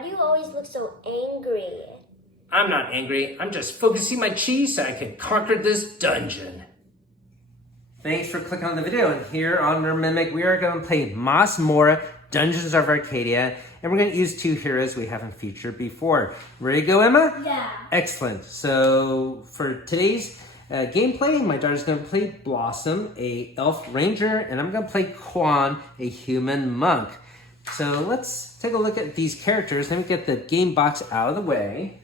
Why do you always look so angry? I'm not angry. I'm just focusing my chi so I can conquer this dungeon. Thanks for clicking on the video. And here on our Mimic, we are going to play Masmorra, Dungeons of Arcadia. And we're going to use 2 heroes we haven't featured before. Ready to go, Emma? Yeah. Excellent. So for today's gameplay, my daughter's going to play Blossom, a elf ranger, and I'm going to play Quan, a human monk. So let's take a look at these characters. Let me get the game box out of the way.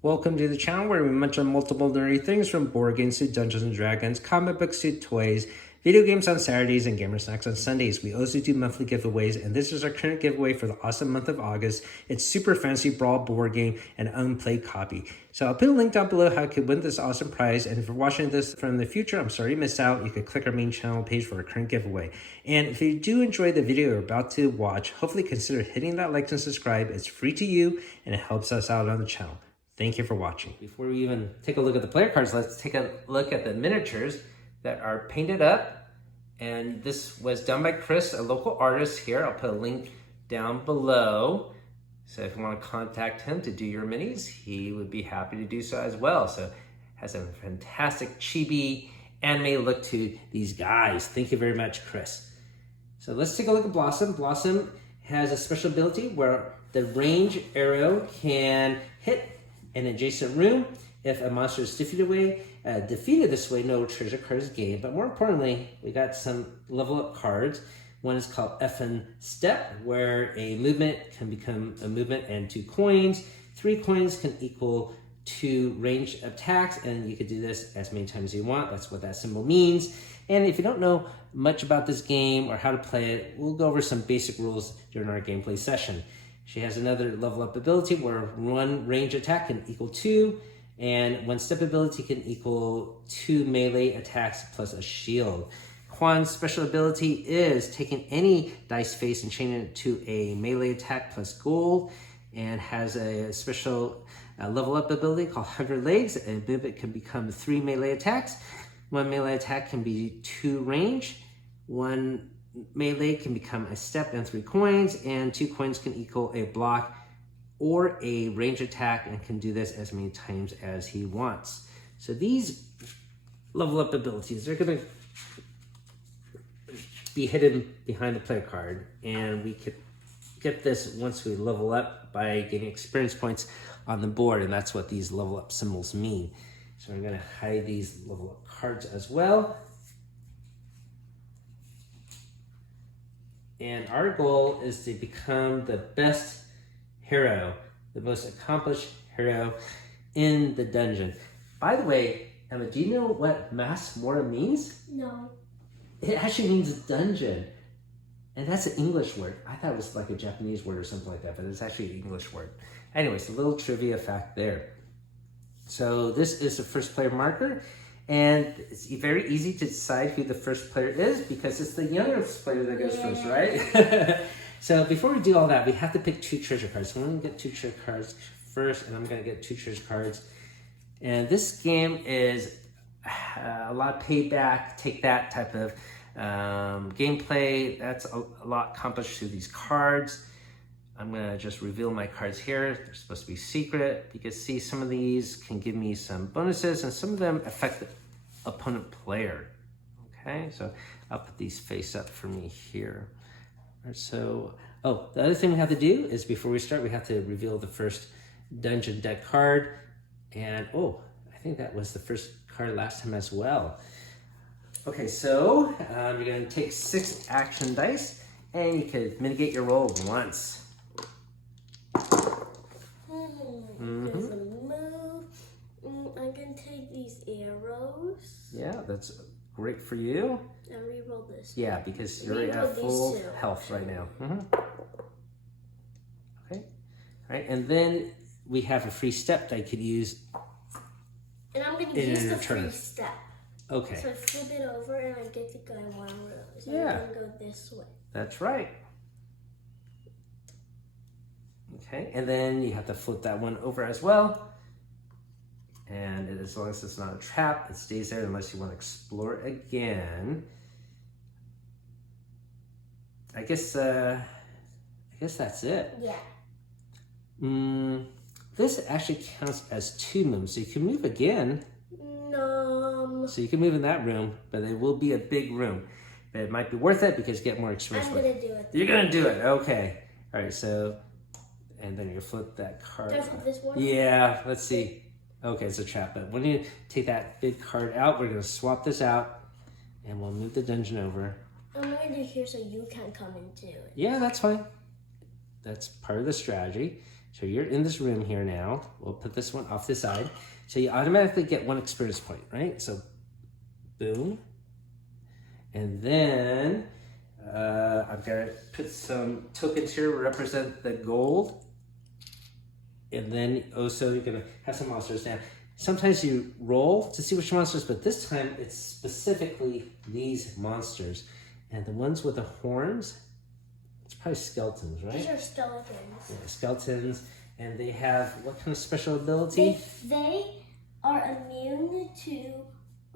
Welcome to the channel where we mention multiple nerdy things from board games to Dungeons and Dragons, comic books to toys, video games on Saturdays, and gamer snacks on Sundays. We also do monthly giveaways, and this is our current giveaway for the awesome month of August. It's Super Fantasy Brawl board game and unplayed copy. So I'll put a link down below how you could win this awesome prize. And if you're watching this from the future, I'm sorry you missed out. You could click our main channel page for our current giveaway. And if you do enjoy the video you're about to watch, hopefully consider hitting that like and subscribe. It's free to you, and it helps us out on the channel. Thank you for watching. Before we even take a look at the player cards, let's take a look at the miniatures that are painted up. And this was done by Chris, a local artist here. I'll put a link down below. So if you want to contact him to do your minis, he would be happy to do so as well. So it has a fantastic chibi anime look to these guys. Thank you very much, Chris. So let's take a look at Blossom. Blossom has a special ability where the range arrow can hit an adjacent room. If a monster is defeated this way, no treasure card is gained. But more importantly, we got some level up cards. One is called FN Step, where a movement can become a movement and 2 coins. 3 coins can equal 2 ranged attacks, and you could do this as many times as you want. That's what that symbol means. And if you don't know much about this game or how to play it, we'll go over some basic rules during our gameplay session. She has another level up ability where 1 range attack can equal 2, and 1 step ability can equal 2 melee attacks plus a shield. Quan's special ability is taking any dice face and changing it to a melee attack plus gold, and has a special level up ability called 100 Legs. A movement can become 3 melee attacks. 1 melee attack can be 2 range. 1 melee can become a step and 3 coins, and 2 coins can equal a block or a range attack, and can do this as many times as he wants. So these level up abilities, they're going to be hidden behind the player card, and we could get this once we level up by getting experience points on the board, and that's what these level up symbols mean. So I'm going to hide these level up cards as well. And our goal is to become the best hero, the most accomplished hero in the dungeon. By the way, Emma, do you know what Masmorra means? No. It actually means dungeon. And that's an English word. I thought it was like a Japanese word or something like that, but it's actually an English word. Anyways, a little trivia fact there. So this is the first player marker. And it's very easy to decide who the first player is because it's the youngest player that goes first, right? So before we do all that, we have to pick 2 treasure cards. So I'm going to get 2 treasure cards first, and I'm going to get 2 treasure cards. And this game is a lot of payback, take that type of gameplay. That's a lot accomplished through these cards. I'm going to just reveal my cards here. They're supposed to be secret. You can see some of these can give me some bonuses, and some of them affect the opponent player. Okay, so I'll put these face up for me here. All right, so, the other thing we have to do is before we start, we have to reveal the first dungeon deck card. And, I think that was the first card last time as well. Okay, so you're going to take 6 action dice, and you can mitigate your roll once. There's a move. I can take these arrows. Yeah, that's great for you. And reroll this. Yeah, because you're at full health right now. Okay. All right, and then we have a free step that I could use. And I'm going to use the free step. Okay. So I flip it over and I get to go 1 row. So yeah. I'm going to go this way. That's right. Okay, and then you have to flip that one over as well. And as long as it's not a trap, it stays there unless you want to explore it again. I guess that's it. Yeah. This actually counts as 2 moves, so you can move again. No. So you can move in that room, but it will be a big room. But it might be worth it because you get more experience. I'm gonna do it. You're gonna do it, okay. All right, so, and then you flip that card. Can I flip this one? Yeah, let's see. Okay, it's a trap, but when you take that big card out, we're gonna swap this out and we'll move the dungeon over. I'm going to do here so you can come into it. Yeah, that's fine. That's part of the strategy. So you're in this room here now. We'll put this one off the side. So you automatically get 1 experience point, right? So, boom. And then I'm gonna put some tokens here to represent the gold. And then also you're gonna have some monsters. Now, sometimes you roll to see which monsters, but this time it's specifically these monsters. And the ones with the horns, it's probably skeletons, right? These are skeletons. Yeah, skeletons. And they have what kind of special ability? They are immune to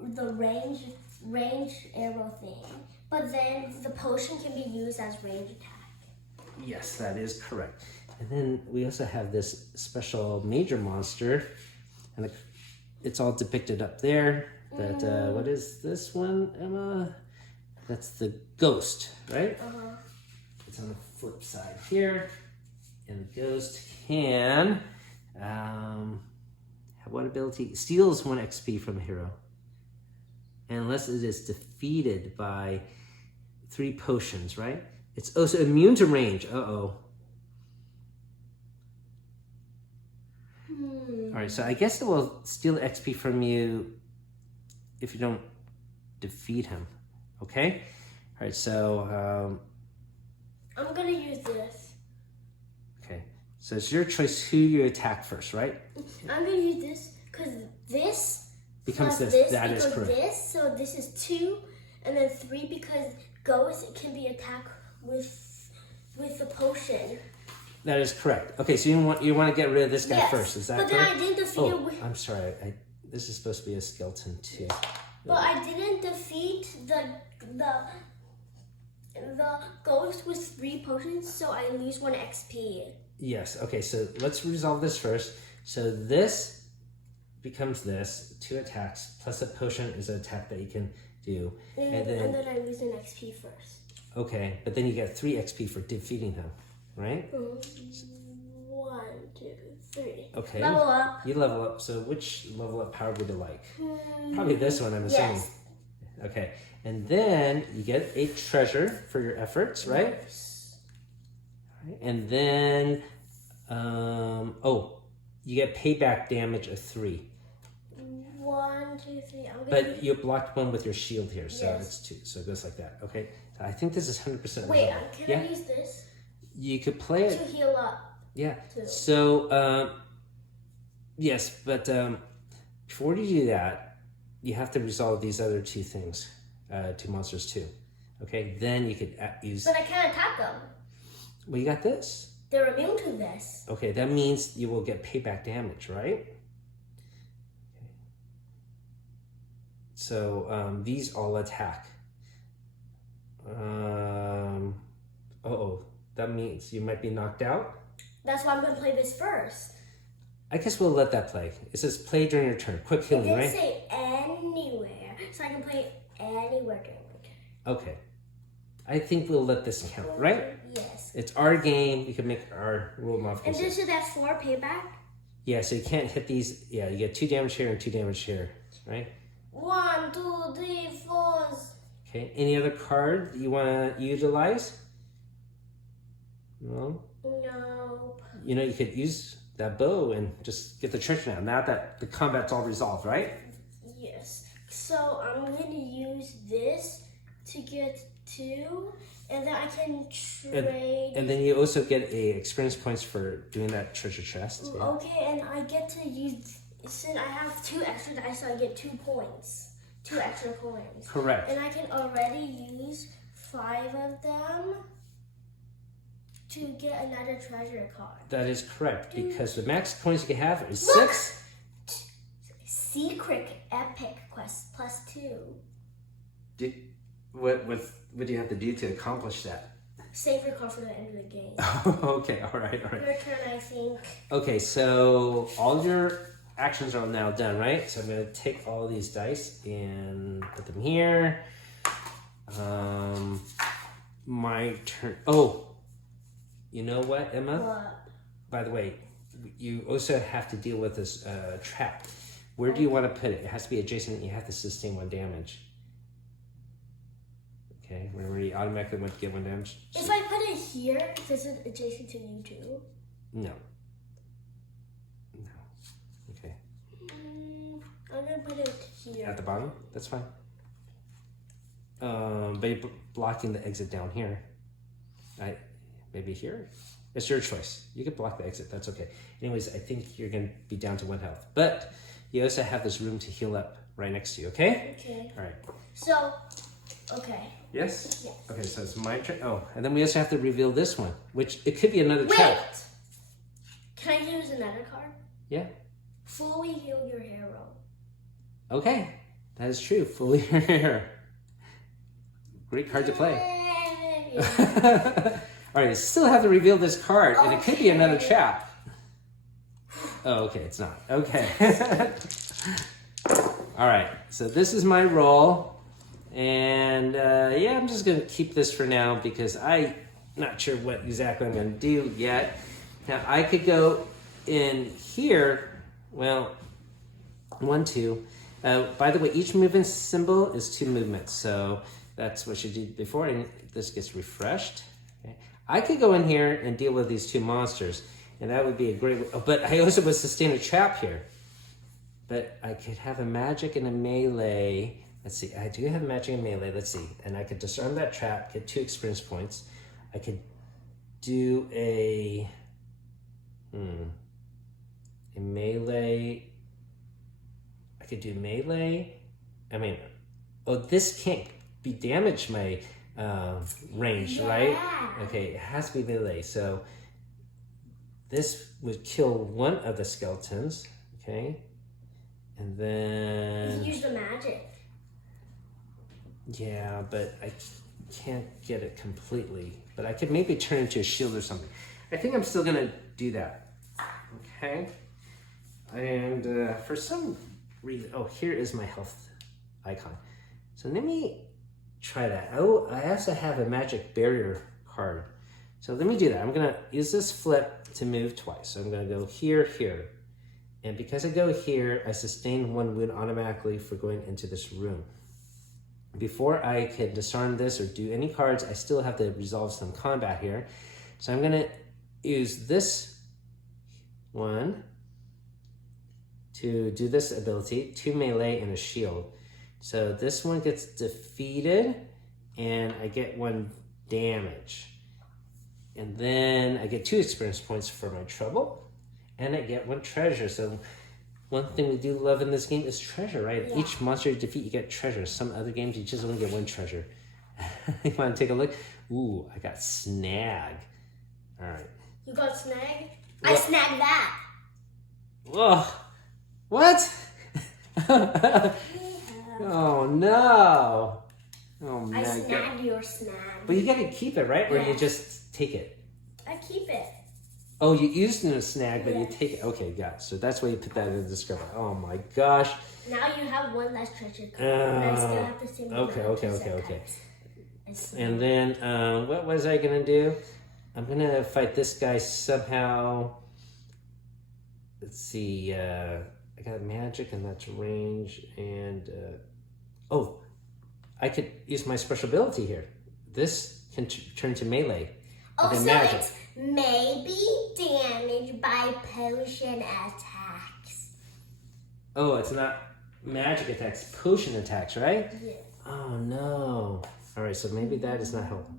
the range arrow thing. But then the potion can be used as range attack. Yes, that is correct. And then we also have this special major monster. And it's all depicted up there. But what is this one, Emma? That's the ghost, right? It's on the flip side here. And the ghost can have what ability? Steals 1 XP from a hero. Unless it is defeated by 3 potions, right? It's also immune to range. Uh-oh. All right, so I guess it will steal XP from you if you don't defeat him. Okay? All right, so... I'm going to use this. Okay, so it's your choice who you attack first, right? I'm going to use this because this becomes plus this. That is correct. This, so this is 2, and then 3 because ghost can be attacked with the potion. That is correct. Okay, so you want to get rid of this guy Yes, first. Is that but correct? then I didn't defeat it with... I'm sorry. This is supposed to be a skeleton too. But I didn't defeat the ghost with 3 potions, so I lose 1 XP. Yes. Okay, so let's resolve this first. So this becomes this, 2 attacks, plus a potion is an attack that you can do. And then I lose an XP first. Okay, but then you get 3 XP for defeating him, right? 1, 2, 3. Okay. Level up. You level up. So which level up power would you like? Probably this one, I'm assuming. Yes. Okay. And then you get a treasure for your efforts, right? Yes. All right. And then, you get payback damage of 3. 1, 2, 3. But you blocked 1 with your shield here, so Yes. it's 2. So it goes like that. Okay. So I think this is 100% Wait, resolved. can I use this You could play to it. heal up? Yeah. Too. So, yes, but before you do that, you have to resolve these other 2 things, 2 monsters too. Okay, then you could use... But I can't attack them. Well, you got this. They're immune to this. Okay, that means you will get payback damage, right? Okay. So, these all attack. That means you might be knocked out. That's why I'm going to play this first. I guess we'll let that play. It says play during your turn. Quick healing, It right? didn't say anywhere, so I can play anywhere during my turn. Okay. I think we'll let this count, right? Yes. It's our game. We can make our rule And modifications. this is at 4 payback? Yeah, so you can't hit these. Yeah, you get 2 damage here and 2 damage here, right? 1, 2, 3, 4. Okay. Any other card you want to utilize? No? No. You know, you could use that bow and just get the treasure now. Now that the combat's all resolved, right? Yes. So I'm going to use this to get 2, and then I can trade. And then you also get a experience points for doing that treasure chest. Yeah. Okay, and I get to use, since I have 2 extra dice, so I get 2 points. 2 extra coins. Correct. And I can already use 5 of them to get another treasure card. That is correct, because the max points you can have is Look! 6. Secret Epic Quest +2. What do you have to do to accomplish that? save your card for the end of the game. Okay, all right. Your turn, I think. Okay, so all your actions are now done, right? So I'm going to take all these dice and put them here. My turn. Oh, you know what, Emma? What? By the way, you also have to deal with this trap. Where do you want to put it? It has to be adjacent. You have to sustain 1 damage. Okay, remember you automatically want to get 1 damage. If I put it here, is it adjacent to you too? No. No. Okay. I'm gonna put it here. At the bottom? That's fine. But you're blocking the exit down here. Maybe here? It's your choice. You could block the exit. That's okay. Anyways, I think you're going to be down to 1 health. But you also have this room to heal up right next to you, okay? Okay. All right. So, okay. Yes? Yes. Okay, so it's my turn. Oh, and then we also have to reveal this one, which it could be another trap. Wait! Can I use another card? Yeah. Fully heal your hero. Okay. That is true. Fully here. Great card to play. All right, still have to reveal this card, and it could be another trap. Oh, okay, it's not. Okay. All right, so this is my roll, and yeah, I'm just gonna keep this for now because I'm not sure what exactly I'm gonna do yet. Now I could go in here. Well, 1, 2. By the way, each movement symbol is 2 movements, so that's what you did before, and this gets refreshed. Okay. I could go in here and deal with these 2 monsters, and that would be a great. Oh, but I also would sustain a trap here. But I could have a magic and a melee. Let's see. I do have magic and melee. Let's see. And I could disarm that trap, get 2 experience points. I could do a melee. I could do melee. I mean, oh, this can't be damaged my range, right? Okay, it has to be melee. So this would kill 1 of the skeletons, okay? And then... You can use the magic. Yeah, but I can't get it completely. But I could maybe turn into a shield or something. I think I'm still gonna do that, okay? And for some reason... Oh, here is my health icon. So let me try that. Oh, I also have a magic barrier card. So let me do that. I'm gonna use this flip to move twice. So I'm gonna go here, here. And because I go here, I sustain 1 wound automatically for going into this room. Before I can disarm this or do any cards, I still have to resolve some combat here. So I'm gonna use this one to do this ability, 2 melee and a shield. So this one gets defeated and I get 1 damage. And then I get 2 experience points for my trouble and I get 1 treasure. So one thing we do love in this game is treasure, right? Yeah. Each monster you defeat, you get treasure. Some other games, you just only get 1 treasure. You want to take a look? Ooh, I got snag. All right. You got snag? What? I snagged that. Whoa. What? Oh no! Oh my I god! snagged your snag. But you gotta keep it, right? Or you Yes. just take it? I keep it. Oh, you used it in a snag, but you Yes. take it. Okay, got it. So that's why you put that in the description. Oh my gosh! Now you have 1 less treasure card. And I still have the same amount Okay, of okay, set okay. cards. I snagged. And then what was I gonna do? I'm gonna fight this guy somehow. Let's see. I got magic, and that's range, and oh, I could use my special ability here. This can turn to melee. Oh, and so then magic. it's maybe damaged by potion attacks. Oh, it's not magic attacks, potion attacks, right? Yeah. Oh no. All right, so maybe that is not helpful.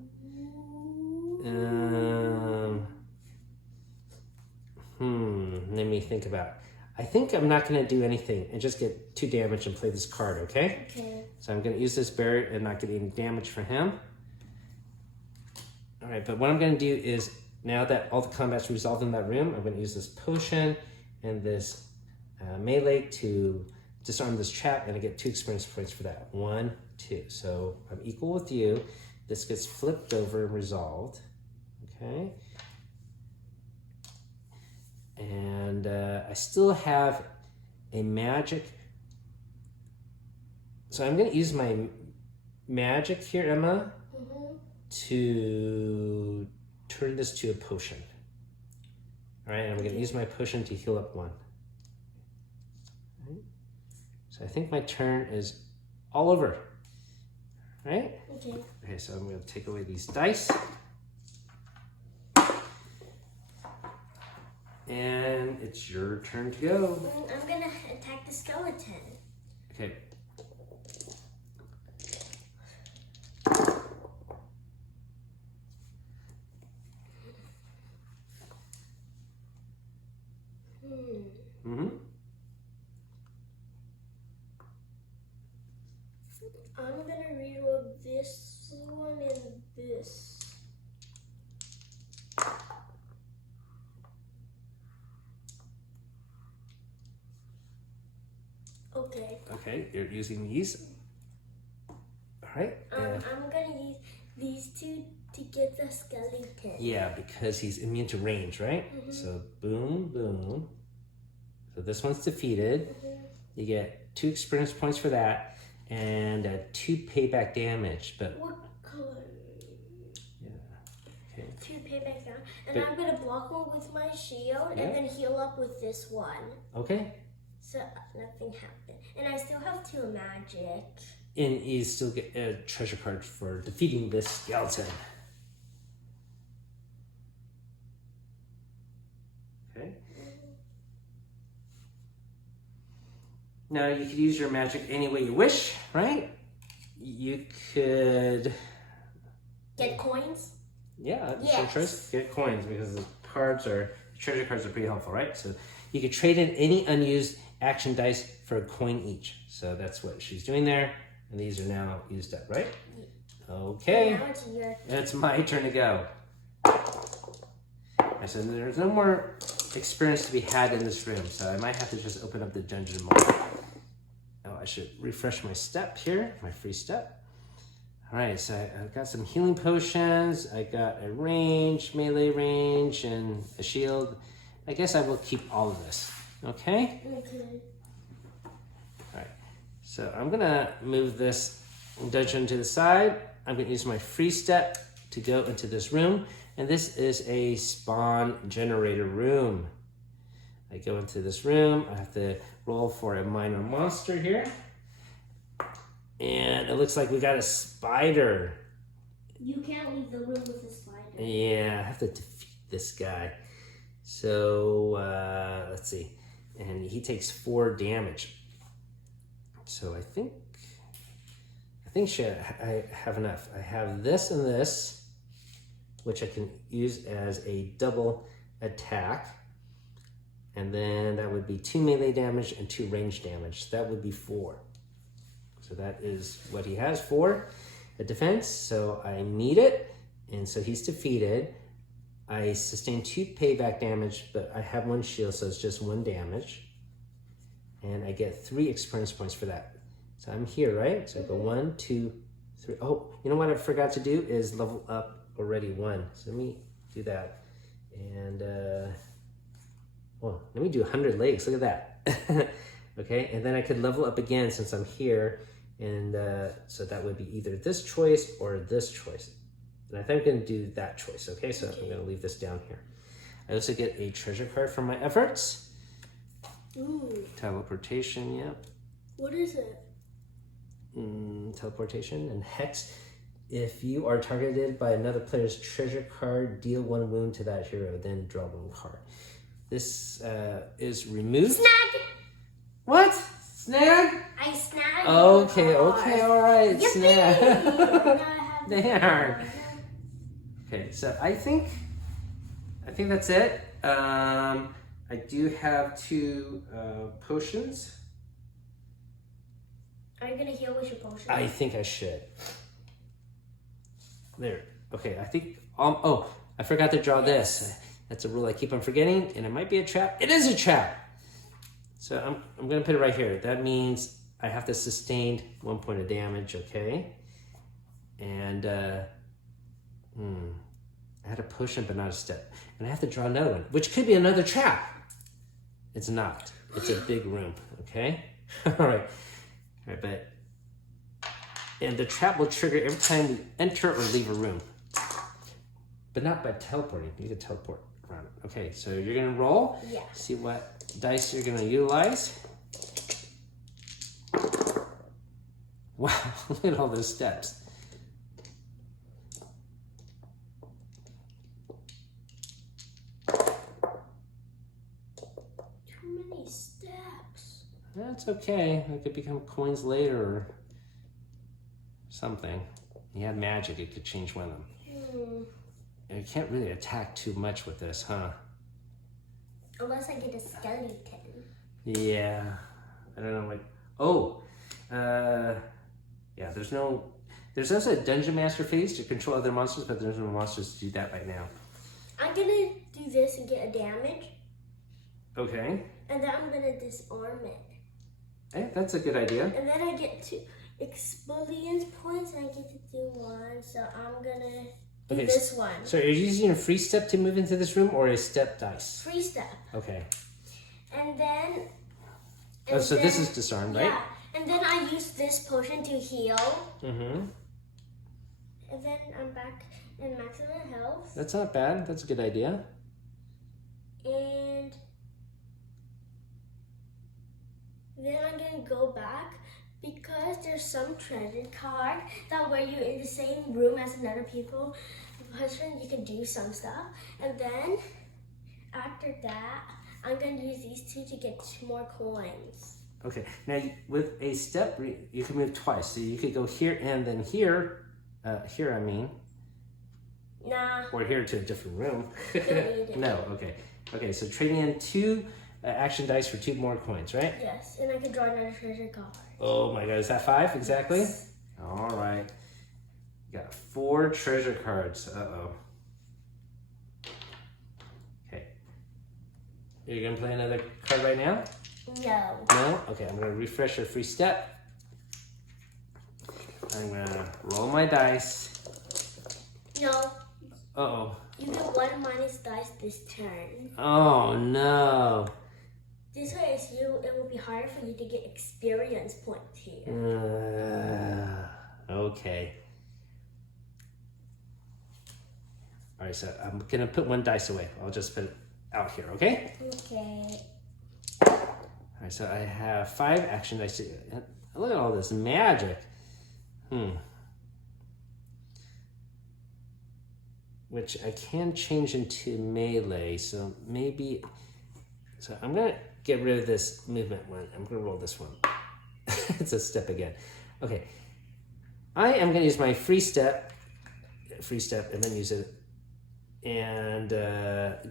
Let me think about it. I think I'm not gonna do anything and just get 2 damage and play this card, okay? Okay. So I'm gonna use this barrier and not get any damage for him. All right, but what I'm gonna do is, now that all the combat's resolved in that room, I'm gonna use this potion and this melee to disarm this trap, and I get 2 experience points for that. 1, 2. So I'm equal with you. This gets flipped over and resolved. Okay. And I still have a magic. So I'm going to use my magic here, Emma, to turn this to a potion. All right, and I'm going to use my potion to heal up 1. Right. So I think my turn is all over. Right? Okay. Okay, so I'm going to take away these dice. And it's your turn to go. I'm going to attack the skeleton. Okay. Mm-hmm. I'm gonna reroll this one and this. Okay. Okay, you're using these. All right. I'm gonna use these 2 to get the skeleton. Yeah, because he's immune to range, right? So boom, boom. So this one's defeated. You get 2 experience points for that, and 2 payback damage. But what color? Yeah. Okay. 2 payback down, and I'm gonna block one with my shield, and then heal up with this one. Okay. So nothing happened, and I still have 2 magic. And you still get a treasure card for defeating this skeleton. Okay. Now you could use your magic any way you wish, right? You could Get coins? Yeah, Yes. so choice, get coins because the treasure cards are pretty helpful, right? So you could trade in any unused action dice for a coin each. So that's what she's doing there. And these are now used up, right? Okay. Now it's your turn. It's my turn to go. I said there's no more experience to be had in this room, so I might have to just open up the dungeon more. Oh, I should refresh my step here, my free step. All right, so I've got some healing potions. I got a range, melee range, and a shield. I guess I will keep all of this. Okay? Okay. All right. So I'm gonna move this dungeon to the side. I'm gonna use my free step to go into this room. And this is a spawn generator room. I go into this room. I have to roll for a minor monster here. And it looks like we got a spider. You can't leave the room with the spider. Yeah, I have to defeat this guy. So let's see. And he takes 4 damage. So I think I have enough. I have this and this, which I can use as a double attack. And then that would be 2 melee damage and 2 range damage. That would be 4. So that is what he has for a defense. So I meet it, and so he's defeated. I sustain 2 payback damage, but I have 1 shield, so it's just 1 damage. And I get 3 experience points for that. So I'm here, right? So I go 1, 2, 3. Oh, you know what I forgot to do is level up already 1. So let me do that. And, well, let me do 100 legs. Look at that. Okay, and then I could level up again since I'm here. And so that would be either this choice or this choice. And I think I'm going to do that choice, okay? So I'm going to leave this down here. I also get a treasure card for my efforts. Ooh. Teleportation, yep. What is it? Teleportation and Hex. If you are targeted by another player's treasure card, deal 1 wound to that hero, then draw 1 card. This is removed. Snag! What? Snag? I snagged. Okay, okay, all right. Yippee! Snag. There. Okay, so I think that's it. I do have 2 potions. Are you gonna heal with your potion? I think I should. There. Okay, I think. Oh, I forgot to draw this. That's a rule I keep on forgetting, and it might be a trap. It is a trap. So I'm gonna put it right here. That means I have to sustain 1 point of damage. Okay. And I had a potion, but not a step. And I have to draw another one, which could be another trap. It's not. It's a big room, okay? All right, but... And the trap will trigger every time we enter or leave a room. But not by teleporting. You can teleport around it. Okay, so you're gonna roll. Yeah. See what dice you're gonna utilize. Wow, look at all those steps. Too many steps. That's okay. It could become coins later or something. You had magic, it could change one of them. And you can't really attack too much with this, huh? Unless I get a skeleton. Yeah. I don't know what... Oh! Yeah, there's also a Dungeon Master phase to control other monsters, but there's no monsters to do that right now. I'm gonna do this and get a damage. Okay. And then I'm gonna disarm it. Hey, that's a good idea. And then I get 2 experience points and I get to do 1. So I'm gonna do this one. So are you using a free step to move into this room or a step dice? Free step. Okay. And then... so this is disarmed, right? Yeah. And then I use this potion to heal. Mm-hmm. And then I'm back in maximum health. That's not bad. That's a good idea. And then I'm gonna go back because there's some treasure card that where you're in the same room as another person, you can do some stuff. And then after that, I'm gonna use these 2 to get 2 more coins. Okay, now with a step, you can move twice. So you could go here and then here, here I mean. Nah. Or here to a different room. Don't need it. No, okay. Okay, so trading in 2 action dice for 2 more coins, right? Yes, and I can draw another treasure card. Oh my god, is that 5 exactly? Yes. All right. You got 4 treasure cards. Uh-oh. Okay. You're gonna play another card right now? No. No? Okay, I'm gonna refresh your free step. I'm gonna roll my dice. No. Uh-oh. You get 1 minus dice this turn. Oh no. This way it will be harder for you to get experience points here. Okay. All right, so I'm gonna put 1 dice away. I'll just put it out here, okay? Okay. All right, so I have 5 action dice. Look at all this magic. Which I can change into melee, so maybe... So I'm gonna get rid of this movement one. I'm gonna roll this one. It's a step again. Okay. I am gonna use my free step, and then use it, and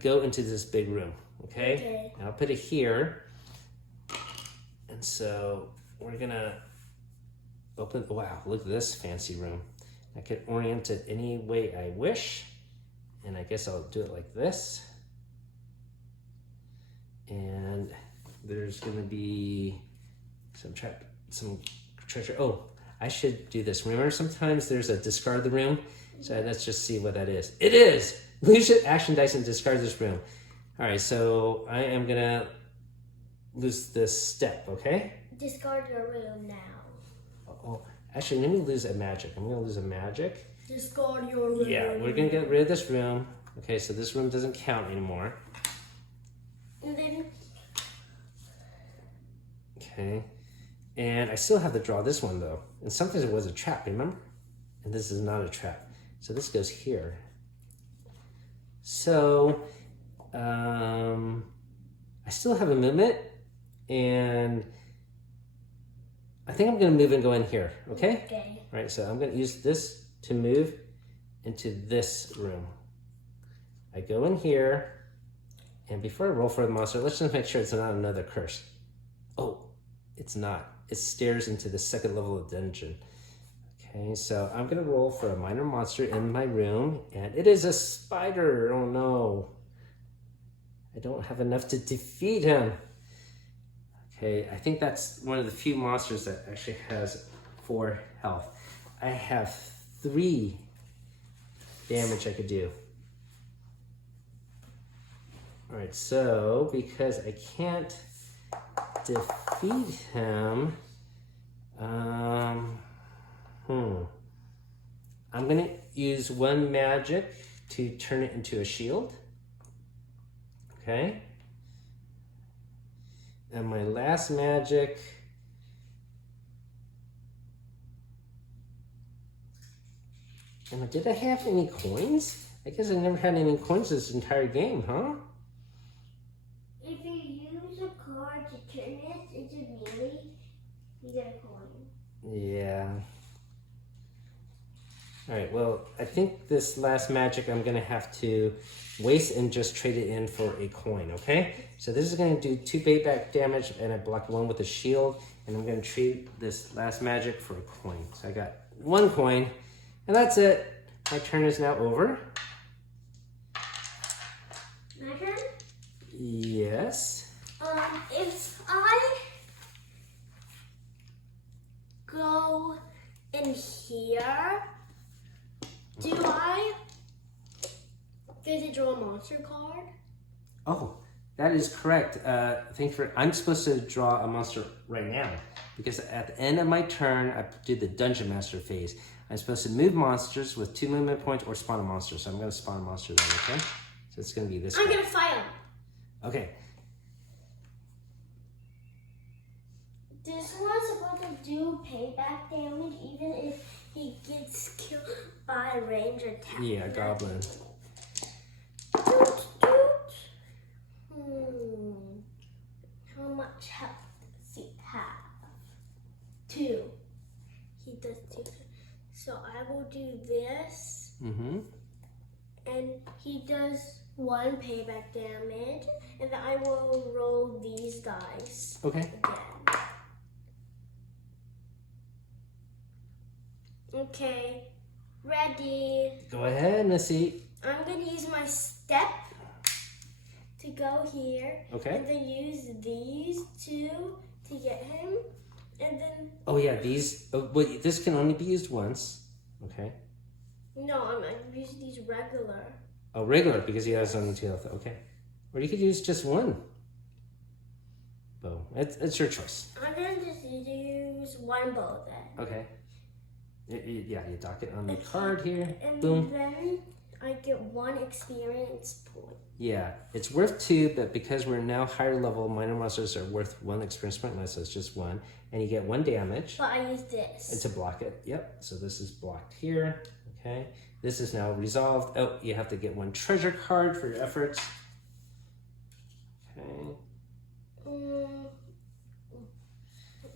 go into this big room, okay? And I'll put it here. And so we're gonna open, wow, look at this fancy room. I could orient it any way I wish. And I guess I'll do it like this. And there's gonna be some treasure. Oh, I should do this. Remember, sometimes there's a discard the room. So let's just see what that is. It is! Lose your action dice and discard this room. All right, so I am gonna lose this step, okay? Discard your room now. Oh, actually, let me lose a magic. I'm gonna lose a magic. Discard your room. Yeah, we're gonna get rid of this room. Okay, so this room doesn't count anymore. And then... Okay, and I still have to draw this one though. And sometimes it was a trap, remember? And this is not a trap. So this goes here. So, I still have a movement, and I think I'm gonna move and go in here, okay? Okay. All right, so I'm gonna use this to move into this room. I go in here, and before I roll for the monster, let's just make sure it's not another curse. Oh, it's not. It stares into the 2nd level of dungeon. Okay, so I'm gonna roll for a minor monster in my room, and it is a spider. Oh no. I don't have enough to defeat him. Okay, I think that's one of the few monsters that actually has 4 health. I have 3 damage I could do. All right, so because I can't defeat him, I'm gonna use one magic to turn it into a shield. Okay. And my last magic, and did I have any coins? I guess I never had any coins this entire game, huh? If you use a card to turn it into melee, you get a coin. Yeah. All right, well, I think this last magic I'm gonna have to waste and just trade it in for a coin, okay? So this is gonna do 2 payback damage and I blocked 1 with a shield, and I'm gonna trade this last magic for a coin. So I got 1 coin, and that's it. My turn is now over. My turn? Yes. If I go in here, do I get to draw a monster card? Oh, that is correct. I'm supposed to draw a monster right now because at the end of my turn, I do the Dungeon Master phase. I'm supposed to move monsters with 2 movement points or spawn a monster. So I'm going to spawn a monster then, okay? So it's going to be this I'm guy. going to fight him. Okay. This one's supposed to do payback damage even if he gets killed by a ranger attack. Yeah, goblin. Doot, doot. How much health does he have? 2. He does 2. So I will do this. Mm-hmm. And he does 1 payback damage. And then I will roll these dice. Okay. Again. Okay. Ready. Go ahead, Missy. I'm going to use my step to go here. Okay. And then use these 2 to get him. And then... Oh, yeah, these... Oh, wait, this can only be used once. Okay. No, I'm going to use these regular. Oh, regular, because he has only 2 health. Okay. Or you could use just 1 bow. It's your choice. I'm going to just use 1 bow then. Okay. Yeah, you dock it on the card here. And Boom. then I get 1 experience point. Yeah, it's worth 2, but because we're now higher level, minor monsters are worth 1 experience point, unless it's just 1. And you get 1 damage. But I use this. And to block it. Yep, so this is blocked here. Okay, this is now resolved. Oh, you have to get 1 treasure card for your efforts. Okay.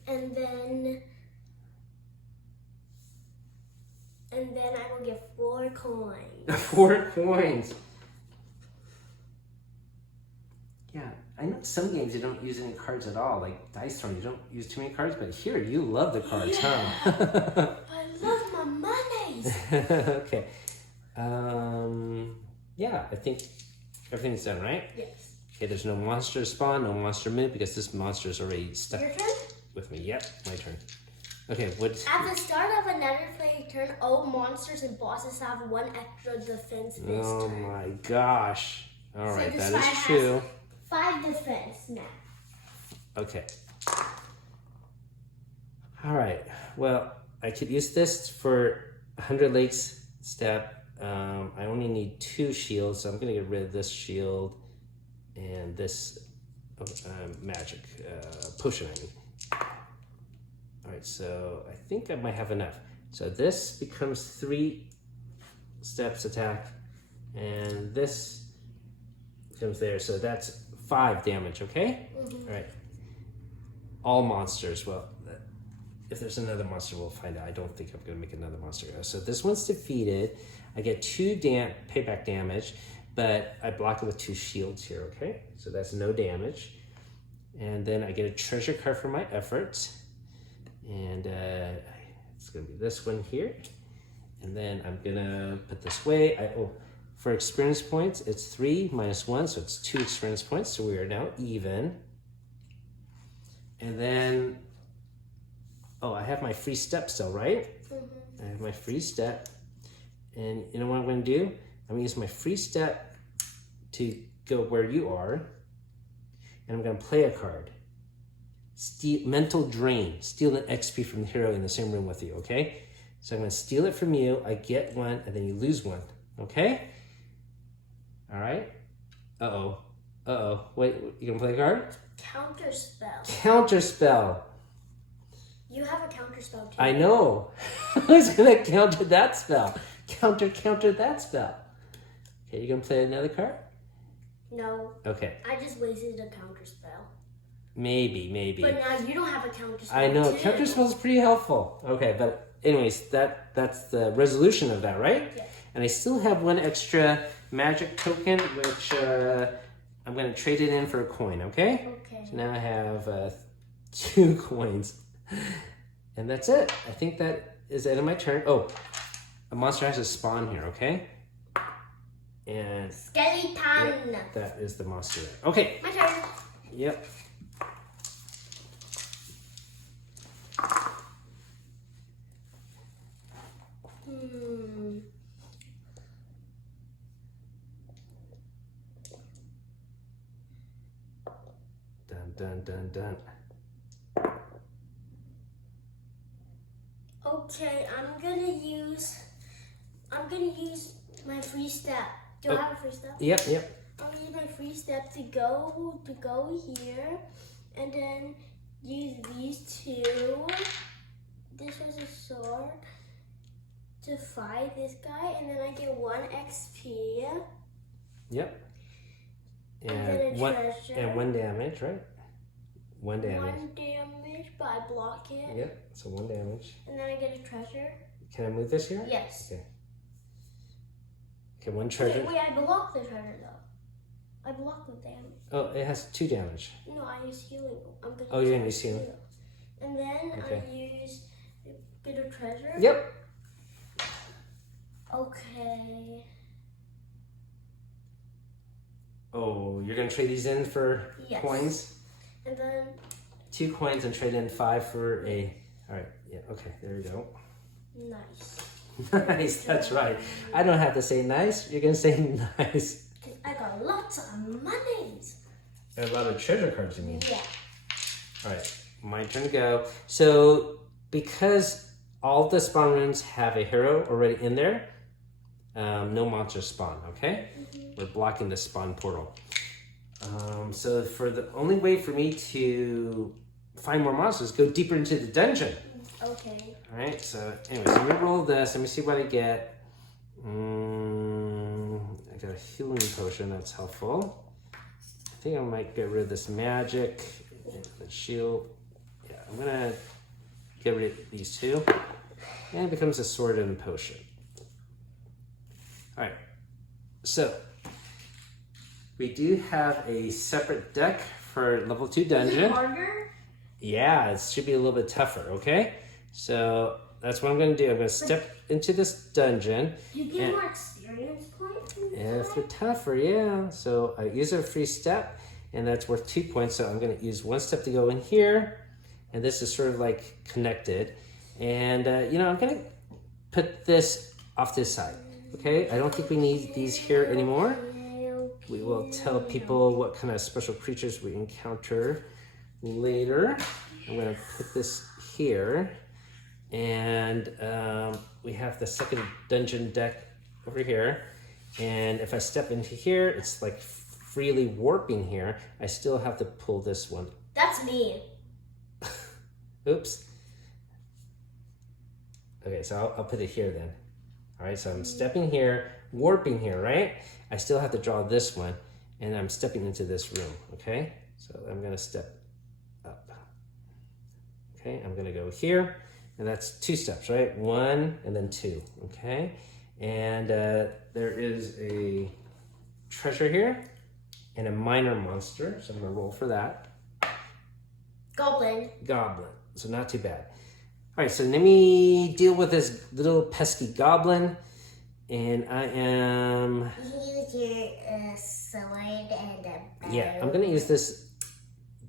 And then I will get 4 coins. 4 coins. Yeah, I know some games you don't use any cards at all, like Dice Throne, you don't use too many cards, but here you love the cards, huh? I love my monies. Okay. Yeah, I think everything's done, right? Yes. Okay, there's no monster spawn, no monster move, because this monster is already stuck Your turn? with me. Yep, my turn. Okay, what? At the start of another player's turn, all monsters and bosses have 1 extra defense this Oh turn. my gosh. All So right, this that guy is has true. 5 defense now. Okay. All right. Well, I could use this for 100 Lakes step. I only need 2 shields, so I'm going to get rid of this shield and this magic potion, I mean. All right, so I think I might have enough. So this becomes 3 steps attack, and this comes there. So that's 5 damage, okay? Mm-hmm. All right. All monsters. Well, if there's another monster, we'll find out. I don't think I'm going to make another monster. So this one's defeated. I get 2 payback damage, but I block it with 2 shields here, okay? So that's no damage. And then I get a treasure card for my efforts. And it's going to be this one here. And then I'm going to put this away. For experience points, it's 3 minus 1, so it's 2 experience points. So we are now even. And then, I have my free step still, right? Mm-hmm. I have my free step. And you know what I'm going to do? I'm going to use my free step to go where you are, and I'm gonna play a card. Mental drain. Steal an XP from the hero in the same room with you, okay? So I'm gonna steal it from you, I get one, and then you lose one, okay? All right? Uh-oh. Wait, you gonna play a card? Counter spell. Counter spell. You have a counter spell too. I know. Who's gonna counter that spell? Counter that spell. Okay, you gonna play another card? No. Okay. I just wasted a counter spell. Maybe. But now you don't have a counter spell. I know, too. counter spell is pretty helpful. Okay, but anyways, that's the resolution of that, right? Yeah. And I still have one extra magic token, which I'm gonna trade it in for a coin, okay? Okay. So now I have 2 coins. And that's it. I think that is the end of my turn. Oh, a monster has to spawn here, okay? And Skeleton. yep, that is the monster. Okay. My turn. Yep. Dun. Okay, I'm gonna use my free step. Do I have a free step? Yep. I'm gonna use my free step to go here, and then use these 2. This was a sword to fight this guy, and then I get 1 XP. Yep. And then a treasure. And 1 damage, right? 1 damage. 1 damage, but I block it. Yep, so 1 damage. And then I get a treasure. Can I move this here? Yes. Okay, 1 treasure. Wait, I blocked the treasure though. I blocked the damage. Oh, it has 2 damage. No, I use healing. Oh, you're gonna use healing. And then Okay. I use get a treasure. Yep. Okay. Oh, you're gonna trade these in for Yes. coins? And then 2 coins and trade in 5 for a. All right. Yeah. Okay. There we go. nice. Nice. That's right. I don't have to say nice. You're gonna say nice. I got lots of monies. A lot of treasure cards, you mean? Yeah. All right. My turn to go. So because all the spawn rooms have a hero already in there, no monsters spawn. Okay. We're blocking the spawn portal. So for the only way for me to find more monsters, go deeper into the dungeon. Okay. All right. So anyways, let me roll this. Let me see what I get. I got a healing potion. That's helpful. I think I might get rid of this magic and the shield. Yeah, I'm gonna get rid of these 2, and it becomes a sword and a potion. All right. So we do have a separate deck for level 2 dungeon. Is it harder? Yeah, it should be a little bit tougher, okay? So that's what I'm gonna do. I'm gonna step into this dungeon. You get more experience points? If they're tougher, yeah. So I use a free step, and that's worth 2 points. So I'm gonna use 1 step to go in here, and this is sort of like connected. And I'm gonna put this off this side, okay? I don't think we need these here anymore. We will tell people what kind of special creatures we encounter later. I'm gonna put this here, and we have the second dungeon deck over here. And if I step into here, it's like freely warping here. I still have to pull this one. That's me. Oops. Okay, so I'll put it here then. All right, so I'm stepping here, warping here, right? I still have to draw this one, and I'm stepping into this room, okay? So I'm gonna step up. Okay, I'm gonna go here, and that's 2 steps, right? 1 and then 2, okay? And there is a treasure here and a minor monster, so I'm gonna roll for that. Goblin. So not too bad. All right, so let me deal with this little pesky goblin, and I am. Use your sword and a bow. Yeah, I'm gonna use this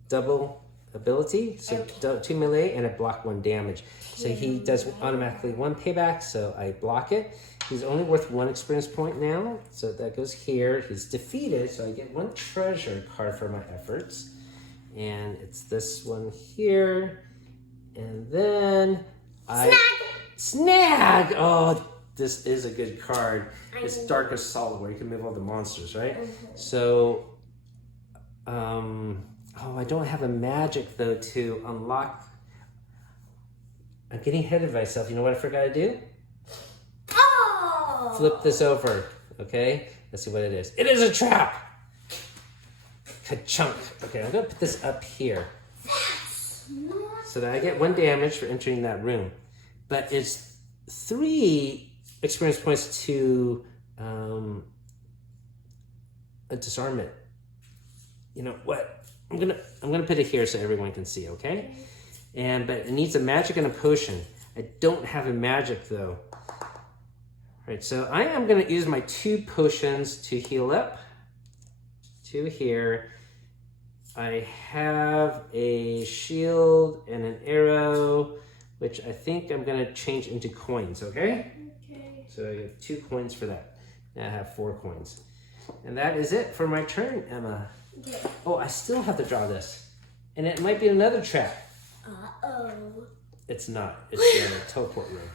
double ability, so 2 melee and a block 1 damage. So he does automatically 1 payback, so I block it, He's only worth 1 experience point now, so that goes here. He's defeated, so I get 1 treasure card for my efforts. And it's this one here. And then Snag! Oh, this is a good card. It's Dark Assault, where you can move all the monsters, right? So, I don't have a magic, though, to unlock. I'm getting ahead of myself. You know what I forgot to do? Oh! Flip this over, okay? Let's see what it is. It is a trap! Ka-chunk. Okay, I'm gonna put this up here. So that I get 1 damage for entering that room. But it's 3 experience points to disarm it. You know what? I'm gonna put it here so everyone can see, okay? But it needs a magic and a potion. I don't have a magic though. All right, so I am gonna use my 2 potions to heal up. 2 here. I have a shield and an arrow, which I think I'm gonna change into coins, okay? Okay. So I get 2 coins for that. Now I have 4 coins. And that is it for my turn, Emma. Okay. Oh, I still have to draw this. And it might be another trap. Uh-oh. It's not. It's a teleport room.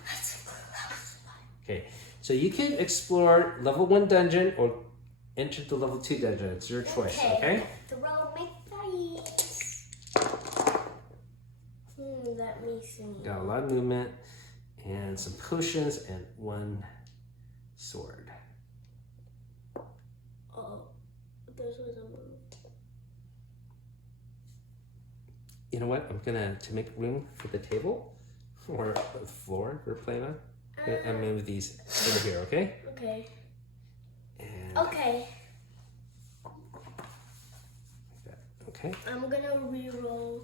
Okay, so you can explore level 1 dungeon or enter the level 2 dungeon. It's your choice, okay? Throw my dice. Let me see. Got a lot of movement and some potions and 1 sword. Oh, this was a move. You know what? I'm gonna, to make room for the table or the floor we're playing on, I'm gonna move these over here, okay? Okay. And Okay. Okay. I'm gonna reroll.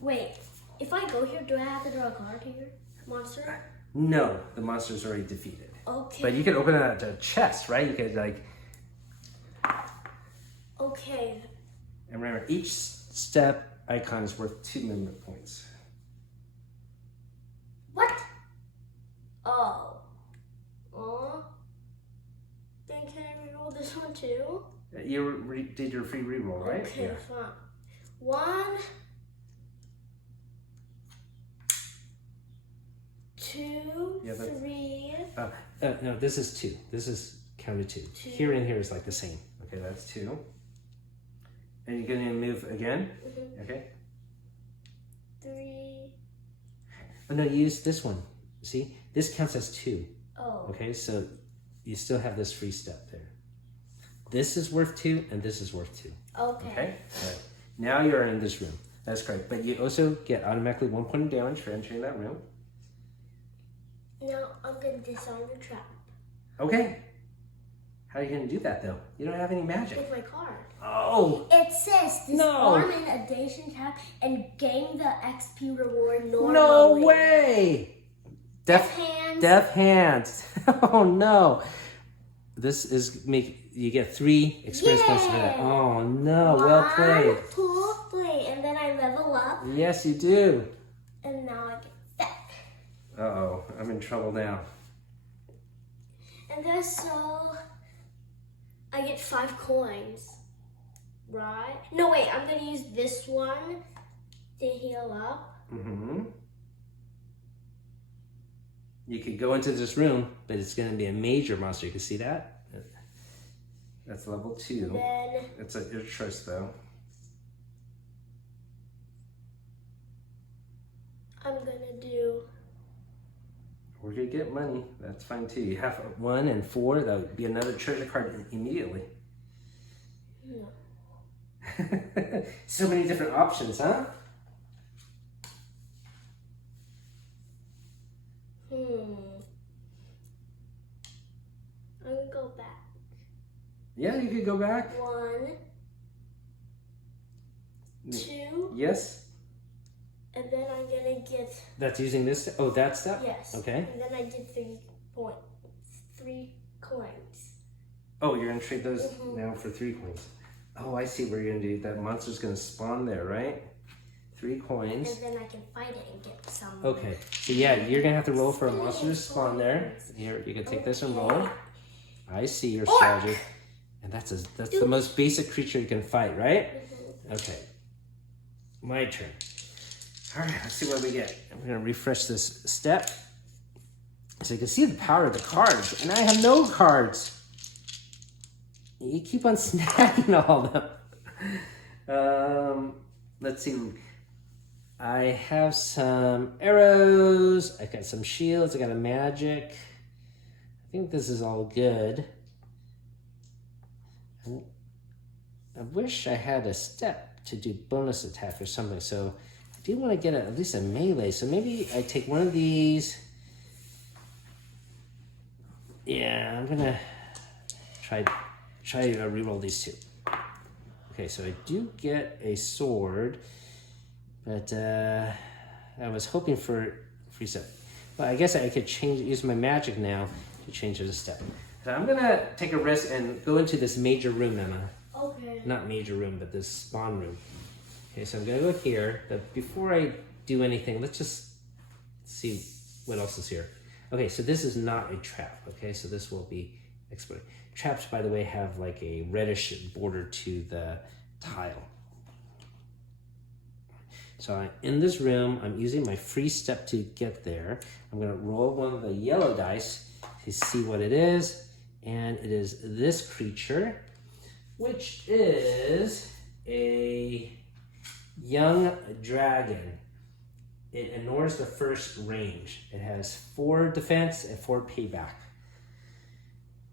Wait, if I go here, do I have to draw a card here? Monster? No, the monster's already defeated. Okay. But you can open a chest, right? You could like. Okay. And remember, each step icon is worth 2 movement points. What? Oh. Oh. Then can I reroll this one too? You did your free reroll, right? Okay, fine. 1, 2, Yeah, but- 3. No, this is 2. This is counted 2. Here and here is like the same. Okay, that's 2. And you're gonna move again? Okay. 3. Oh no, use this one. See? This counts as 2. Oh. Okay, so you still have this free step there. This is worth 2 and this is worth 2. Okay. Okay? All right. Now you're in this room. That's correct. But you also get automatically 1 point of damage for entering that room. Now I'm gonna disarm the trap Okay. How are you gonna do that though? You don't have any magic. with my card. Oh! It says disarm an adjacent trap and gain the XP reward normally. No way! Death hands. Death hands. Oh no. This is you get 3 experience points for that. Oh no, well played. 1, 2, 3, and then I level up, Yes, you do. and now I get that. Uh-oh, I'm in trouble now. And then so I get 5 coins, right? No, wait, I'm gonna use this one to heal up. Mm-hmm. You could go into this room, but it's going to be a major monster. You can see that? That's level 2. Then It's your choice, though. I'm gonna do. Or you get money. That's fine, too. You have 1 and 4. That would be another treasure card immediately. No. So many different options, huh? I'm gonna go back. Yeah, you could go back. 1, 2, Yes. and then I'm gonna get. That's using this. Oh, that stuff? Yes. Okay. And then I did 3 coins. Oh, you're going to trade those now for 3 coins. Oh, I see where you're going to do. That monster's going to spawn there, right? 3 coins. And then I can fight it and get some. Okay, so yeah, you're gonna have to roll for a monster to spawn there. Here, you can take this and roll. I see your strategy. And that's the most basic creature you can fight, right? Okay. My turn. All right, let's see what we get. I'm gonna refresh this step. So you can see the power of the cards. And I have no cards. You keep on snagging all of them. Let's see. I have some arrows. I got some shields. I got a magic. I think this is all good. I wish I had a step to do bonus attack or something. So I do want to get at least a melee. So maybe I take one of these. Yeah, I'm gonna try to reroll these 2. Okay, so I do get a sword, but I was hoping for free step. But I guess I could use my magic now to change it to step. So I'm gonna take a risk and go into this major room, Emma. Okay. Not major room, but this spawn room. Okay, so I'm gonna go here, but before I do anything, let's just see what else is here. Okay, so this is not a trap, okay? So this will be explored. Traps, by the way, have like a reddish border to the tile. So in this room, I'm using my free step to get there. I'm gonna roll one of the yellow dice to see what it is. And it is this creature, which is a young dragon. It ignores the first range. It has 4 defense and 4 payback.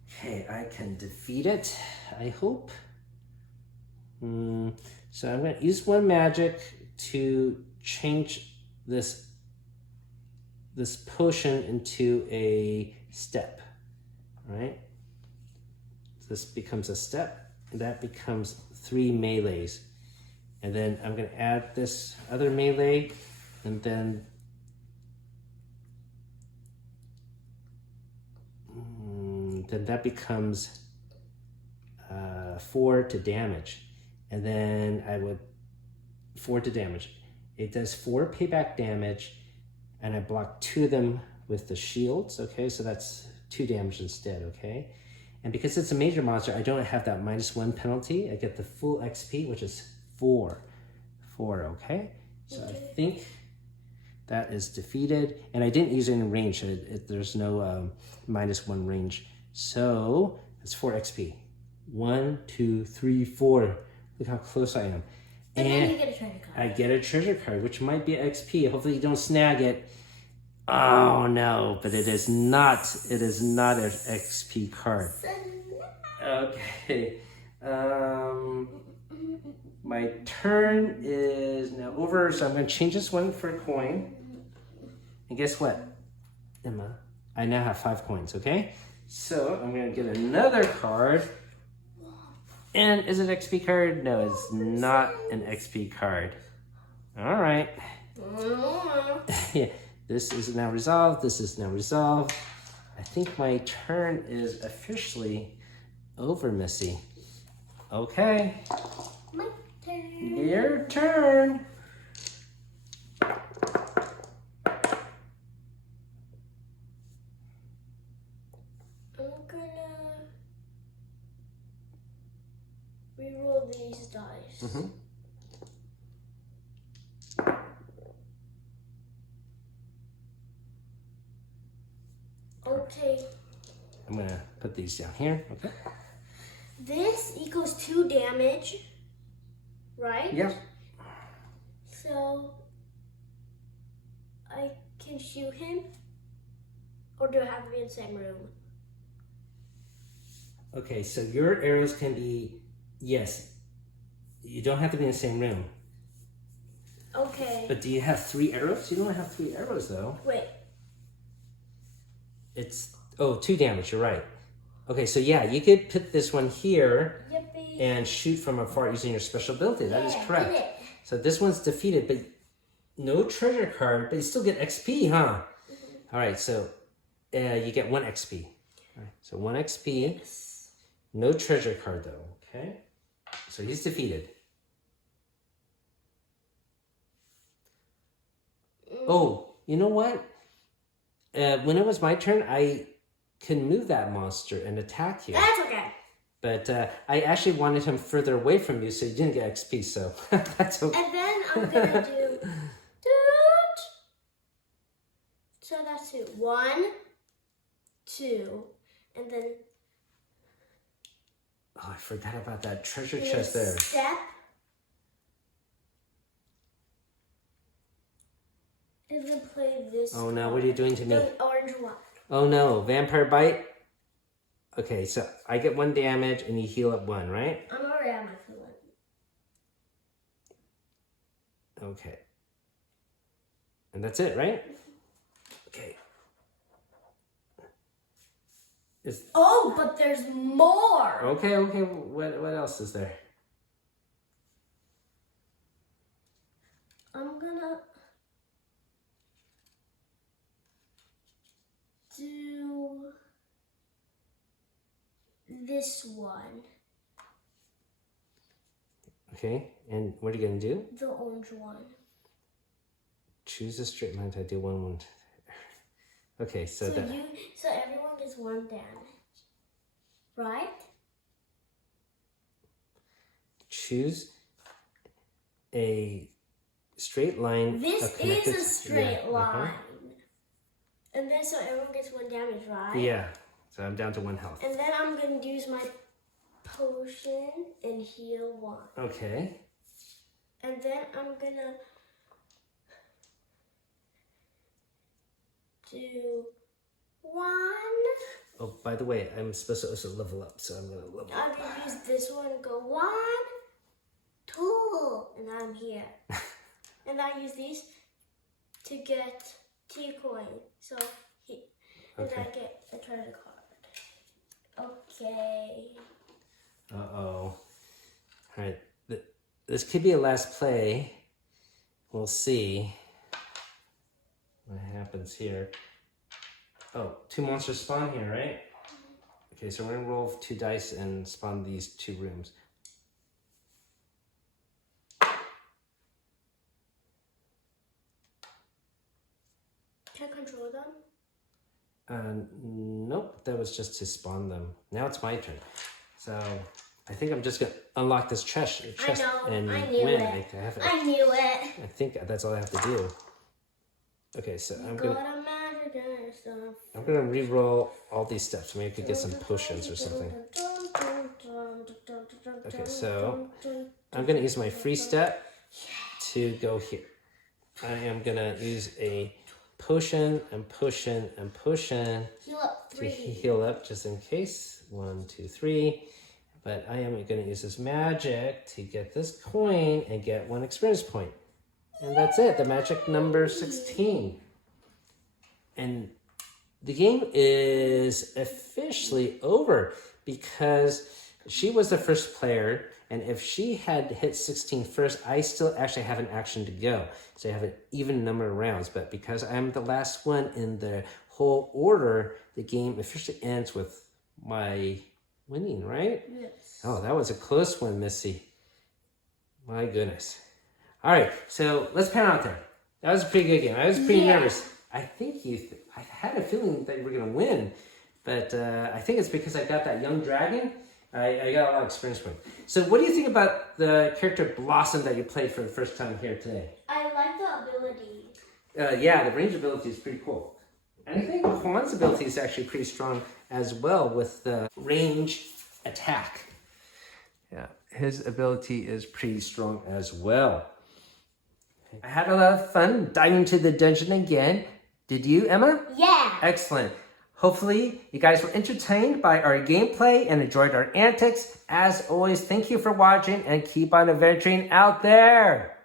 Okay, I can defeat it, I hope. So I'm going to use 1 magic to change this potion into a step. All right? This becomes a step, and that becomes 3 melees. And then I'm going to add this other melee, and then that becomes 4 to damage. And then I would 4 to damage. It does 4 payback damage, and I block 2 of them with the shields. Okay, so that's 2 damage instead. Okay, and because it's a major monster, I don't have that -1 penalty. I get the full XP, which is 4. Okay, so I think that is defeated, and I didn't use any range. There's no -1 range, so it's 4 XP. 1, 2, 3, 4. Look how close I am. And then you get a treasure card. I get a treasure card, which might be XP. Hopefully you don't snag it. Oh no, but it is not. It is not an XP card. Okay. My turn is now over, so I'm going to change this one for a coin. And guess what, Emma? I now have 5 coins, okay? So I'm going to get another card. And is it an XP card? No, it's not an XP card. All right. Yeah, this is now resolved. This is now resolved. I think my turn is officially over, Missy. Okay. My turn. Your turn. I'm gonna reroll these dice. Mm-hmm. Okay. I'm gonna put these down here. Okay. This equals 2 damage, right? Yeah. So I can shoot him, or do I have to be in the same room? Okay, so your arrows can be, yes. You don't have to be in the same room. Okay. But do you have 3 arrows? You don't have 3 arrows though. Wait. It's 2 damage. You're right. Okay, so yeah, you could put this one here. Yippee. And shoot from afar using your special ability. That is correct. Did it. So this one's defeated, but no treasure card, but you still get XP, huh? Mm-hmm. All right, so you get 1 XP. All right, so 1 XP. Yes. No treasure card though, okay? So he's defeated. Oh, you know what? When it was my turn, I can move that monster and attack you. That's okay. But I actually wanted him further away from you so you didn't get XP, so that's okay. And then I'm gonna do... So that's 2. 1, 2, and then... Oh, I forgot about that treasure chest there. Step. And then play this. Oh no, what are you doing to me? The orange one. Oh no, vampire bite? Okay, so I get 1 damage and you heal up 1, right? I'm already at my full one. Okay. And that's it, right? Okay. Oh, but there's more. Okay. What else is there? I'm gonna do this one. Okay, and what are you gonna do? The orange one. Choose a straight line to do 1. Okay, so So everyone gets 1 damage, right? choose a straight line. This is a straight line. And then so everyone gets 1 damage, right? Yeah. So I'm down to 1 health. And then I'm going to use my potion and heal 1. Okay. And then I'm going to do 1. Oh, by the way, I'm supposed to also level up, so I'm going to level I'm up. going to use this one and go 1, 2, and I'm here. And I use these to get T coin. So and I get a treasure card. Okay. Uh-oh. All right. This could be a last play. We'll see what happens here. Oh, 2 monsters spawn here, right? Okay, so we're going to roll 2 dice and spawn these 2 rooms. Can I control them? Nope, that was just to spawn them. Now it's my turn. So I think I'm just going to unlock this chest and I knew win. it. I knew it. I think that's all I have to do. Okay, so I'm going to re-roll all these steps. Maybe I could get some potions or something. Okay, so I'm going to use my free step to go here. I am going to use a potion and potion and potion Heal up 3. to heal up just in case. 1, 2, 3. But I am going to use this magic to get this coin and get 1 experience point. And that's it, the magic number 16. And the game is officially over because she was the first player, and if she had hit 16 first, I still actually have an action to go. So I have an even number of rounds, but because I'm the last one in the whole order, the game officially ends with my winning, right? Yes. Oh, that was a close one, Missy. My goodness. All right, so let's pan out there. That was a pretty good game. I was pretty nervous. I think I had a feeling that you were going to win, but I think it's because I got that young dragon. I got a lot of experience from it. So what do you think about the character Blossom that you played for the first time here today? I like the ability. Yeah, the range ability is pretty cool. And I think Quan's ability is actually pretty strong as well with the range attack. Yeah, his ability is pretty strong as well. I had a lot of fun diving into the dungeon again. Did you, Emma? Yeah. Excellent. Hopefully, you guys were entertained by our gameplay and enjoyed our antics. As always, thank you for watching and keep on adventuring out there.